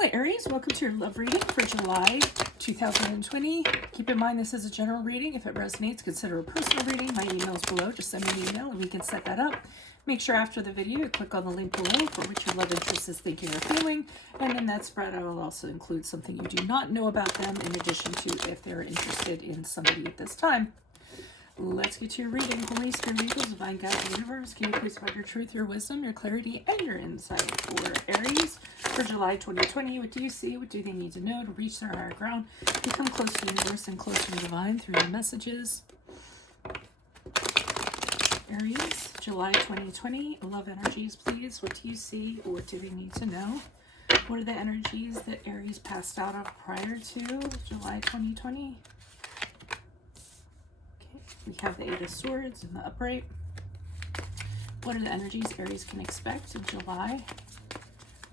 Hello Aries, welcome to your love reading for July 2020. Keep in mind this is a general reading. If it resonates, consider a personal reading. My email is below. Just send me an email and we can set that up. Make sure after the video you click on the link below for which your love interest is thinking or feeling. And in that spread I will also include something you do not know about them in addition to if they're interested in somebody at this time. Let's get to your reading. Holy Spirit, Angels, Divine Guide, Universe, can you please provide your truth, your wisdom, your clarity, and your insight for Aries for July 2020? What do you see? What do they need to know to reach their higher ground, become close to the universe and close to the divine through your messages? Aries, July 2020, love energies, please. What do you see or what do they need to know? What are the energies that Aries passed out of prior to July 2020? We have the Eight of Swords in the upright. What are the energies Aries can expect in July?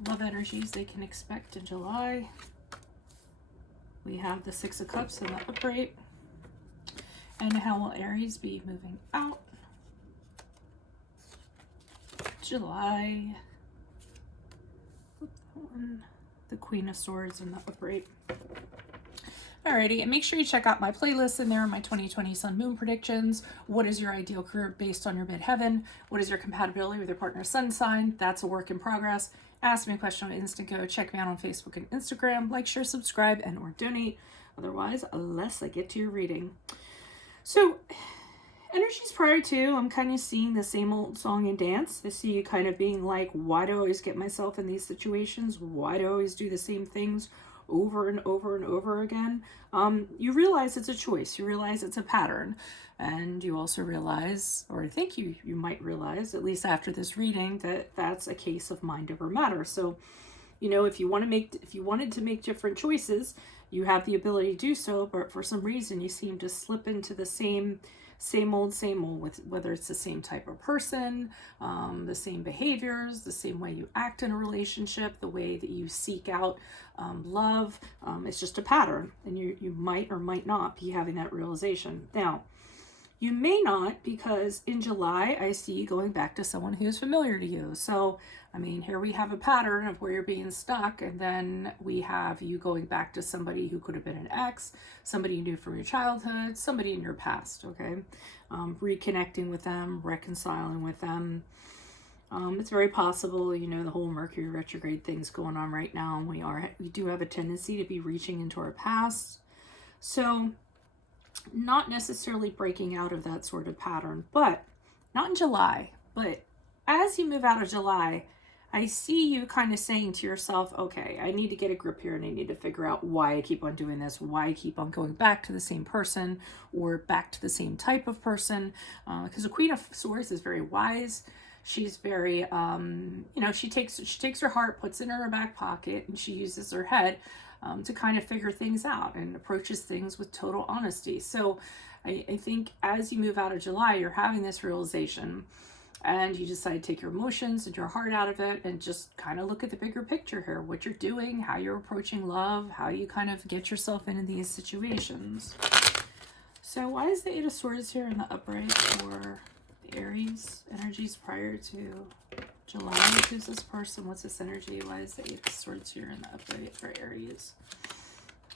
Love energies they can expect in July. We have the Six of Cups in the upright. And how will Aries be moving out? July. The Queen of Swords in the upright. Alrighty, and make sure you check out my playlist in there, my 2020 Sun Moon predictions. What is your ideal career based on your midheaven? What is your compatibility with your partner's sun sign? That's a work in progress. Ask me a question on Instant Go. Check me out on Facebook and Instagram. Like, share, subscribe, and or donate. Otherwise, let's get to your reading. So, energies prior to, I'm kind of seeing the same old song and dance. I see you kind of being like, why do I always get myself in these situations? Why do I always do the same things over and over and over again? You realize it's a choice. You realize it's a pattern. And you also realize, or I think you might realize, at least after this reading, that that's a case of mind over matter. So, you know, if you wanted to make different choices, you have the ability to do so, but for some reason you seem to slip into the same old, with whether it's the same type of person, the same behaviors, the same way you act in a relationship, the way that you seek out love. It's just a pattern, and you might or might not be having that realization. Now, you may not, because in July I see you going back to someone who's familiar to you. So, I mean, here we have a pattern of where you're being stuck, and then we have you going back to somebody who could have been an ex, somebody you knew from your childhood, somebody in your past, okay? Reconnecting with them, reconciling with them. It's very possible, you know, the whole Mercury retrograde thing's going on right now, and we do have a tendency to be reaching into our past. So, not necessarily breaking out of that sort of pattern, but not in July. But as you move out of July, I see you kind of saying to yourself, okay, I need to get a grip here and I need to figure out why I keep on doing this, why I keep on going back to the same person or back to the same type of person. Because the Queen of Swords is very wise. She's very, you know, she takes her heart, puts it in her back pocket, and she uses her head to kind of figure things out and approaches things with total honesty. So I think as you move out of July, you're having this realization and you decide to take your emotions and your heart out of it and just kind of look at the bigger picture here, what you're doing, how you're approaching love, how you kind of get yourself into these situations. So why is the Eight of Swords here in the upright for the Aries energies prior to July? Who's this person? What's this energy? Why is the Eight of Swords here in the upright for Aries?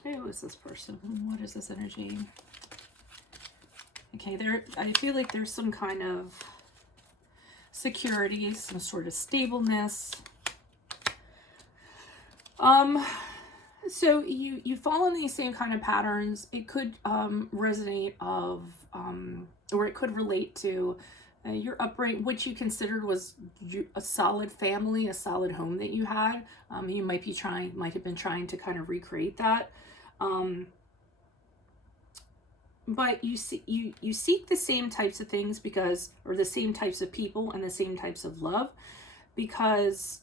Who is this person? What is this energy? Okay, I feel like there's some kind of security, some sort of stableness. So you fall in these same kind of patterns. It could resonate of, or it could relate to your upbringing, which you considered was a solid family, a solid home that you had. You might have been trying to kind of recreate that. But you seek the same types of things or the same types of people and the same types of love because,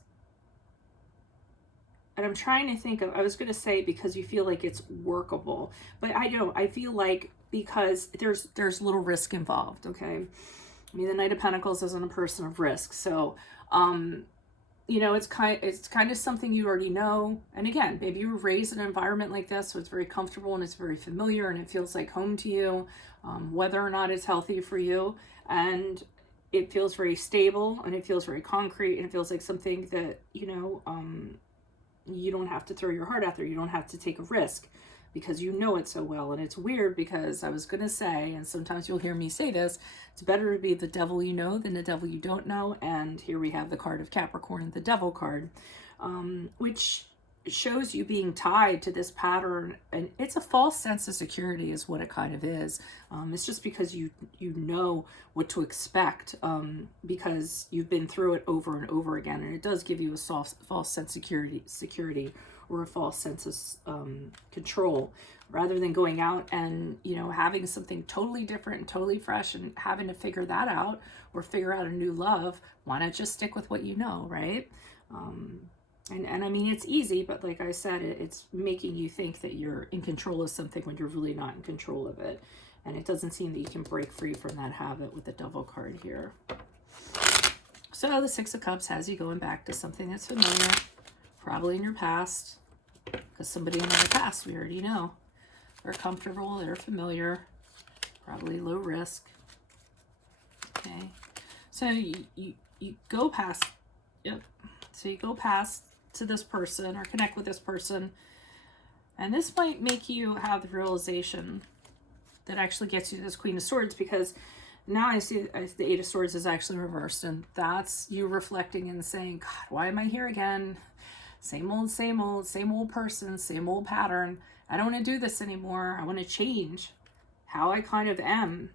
and I'm trying to think of, I was going to say because you feel like it's workable, but I feel like because there's little risk involved, okay? I mean, the Knight of Pentacles isn't a person of risk. So, you know, it's kind of something you already know. And again, maybe you were raised in an environment like this, so it's very comfortable and it's very familiar and it feels like home to you, whether or not it's healthy for you. And it feels very stable and it feels very concrete and it feels like something that, you know, you don't have to throw your heart out there. You don't have to take a risk because you know it so well. And it's weird because I was going to say, and sometimes you'll hear me say this, it's better to be the devil you know than the devil you don't know. And here we have the card of Capricorn, the devil card, which shows you being tied to this pattern, and it's a false sense of security is what it kind of is. It's just because you know what to expect, because you've been through it over and over again, and it does give you a false sense of security or a false sense of control, rather than going out and having something totally different and totally fresh and having to figure that out or figure out a new love. Why not just stick with what you know, right? And I mean, it's easy, but like I said, it's making you think that you're in control of something when you're really not in control of it. And it doesn't seem that you can break free from that habit with the devil card here. So the Six of Cups has you going back to something that's familiar, probably in your past, because somebody in the past we already know. They're comfortable, they're familiar, probably low risk. Okay, so you go past, yep. So you go past to this person or connect with this person, and this might make you have the realization that actually gets you to this Queen of Swords, because now I see the Eight of Swords is actually reversed, and that's you reflecting and saying, God, why am I here again? Same old, same old, same old person, same old pattern. I don't want to do this anymore. I want to change how I kind of am.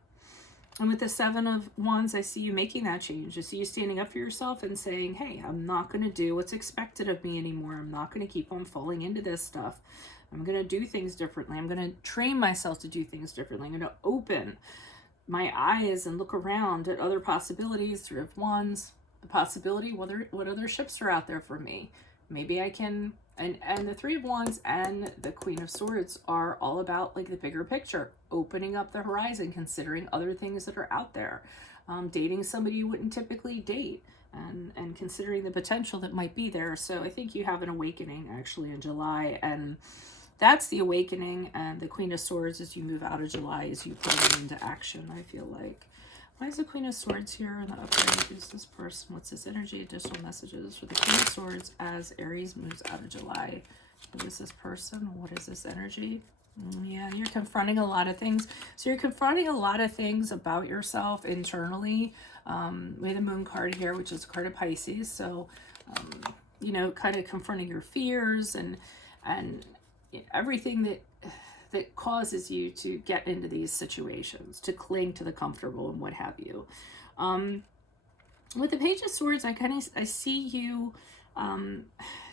And with the Seven of Wands, I see you making that change. I see you standing up for yourself and saying, hey, I'm not going to do what's expected of me anymore. I'm not going to keep on falling into this stuff. I'm going to do things differently. I'm going to train myself to do things differently. I'm going to open my eyes and look around at other possibilities. Three of Wands, the possibility, what other ships are out there for me. Maybe I can, and the Three of Wands and the Queen of Swords are all about like the bigger picture, opening up the horizon, considering other things that are out there, dating somebody you wouldn't typically date, and considering the potential that might be there. So I think you have an awakening actually in July, and that's the awakening. And the Queen of Swords, as you move out of July, is you put it into action, I feel like. Why is the Queen of Swords here in the upright? Who's this person? What's this energy? Additional messages for the Queen of Swords as Aries moves out of July. Who is this person? What is this energy? Yeah, you're confronting a lot of things. So you're confronting a lot of things about yourself internally. We have the Moon card here, which is a card of Pisces. So, kind of confronting your fears and everything that causes you to get into these situations, to cling to the comfortable and what have you. With the Page of Swords, I see you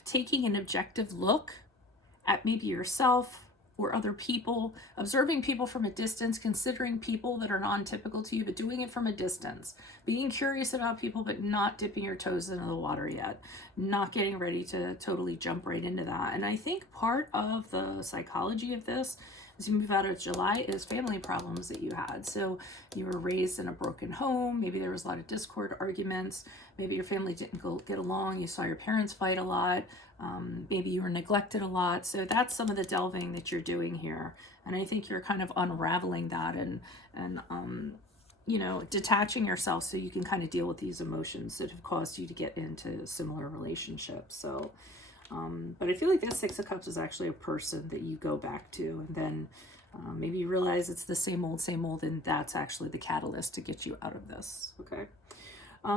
taking an objective look at maybe yourself or other people, observing people from a distance, considering people that are non-typical to you, but doing it from a distance, being curious about people, but not dipping your toes into the water yet, not getting ready to totally jump right into that. And I think part of the psychology of this as you move out of July is family problems that you had. So you were raised in a broken home. Maybe there was a lot of discord, arguments. Maybe your family didn't get along. You saw your parents fight a lot. Maybe you were neglected a lot. So that's some of the delving that you're doing here. And I think you're kind of unraveling that and detaching yourself so you can kind of deal with these emotions that have caused you to get into similar relationships. So, but I feel like that Six of Cups is actually a person that you go back to, and then maybe you realize it's the same old, and that's actually the catalyst to get you out of this. Okay.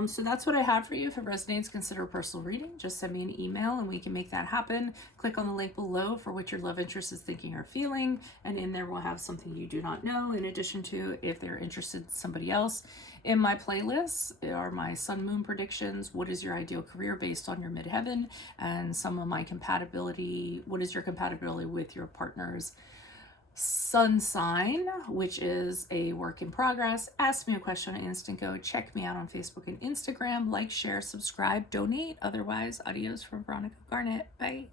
So that's what I have for you. If it resonates, consider a personal reading. Just send me an email and we can make that happen. Click on the link below for what your love interest is thinking or feeling. And in there, we'll have something you do not know. In addition to, if they're interested in somebody else, in my playlists are my sun moon predictions. What is your ideal career based on your midheaven? And some of my compatibility. What is your compatibility with your partner's sun sign, which is a work in progress. Ask me a question on Instant Go. Check me out on Facebook and Instagram. Like, share, subscribe, donate. Otherwise, adios from Veronica Garnett. Bye.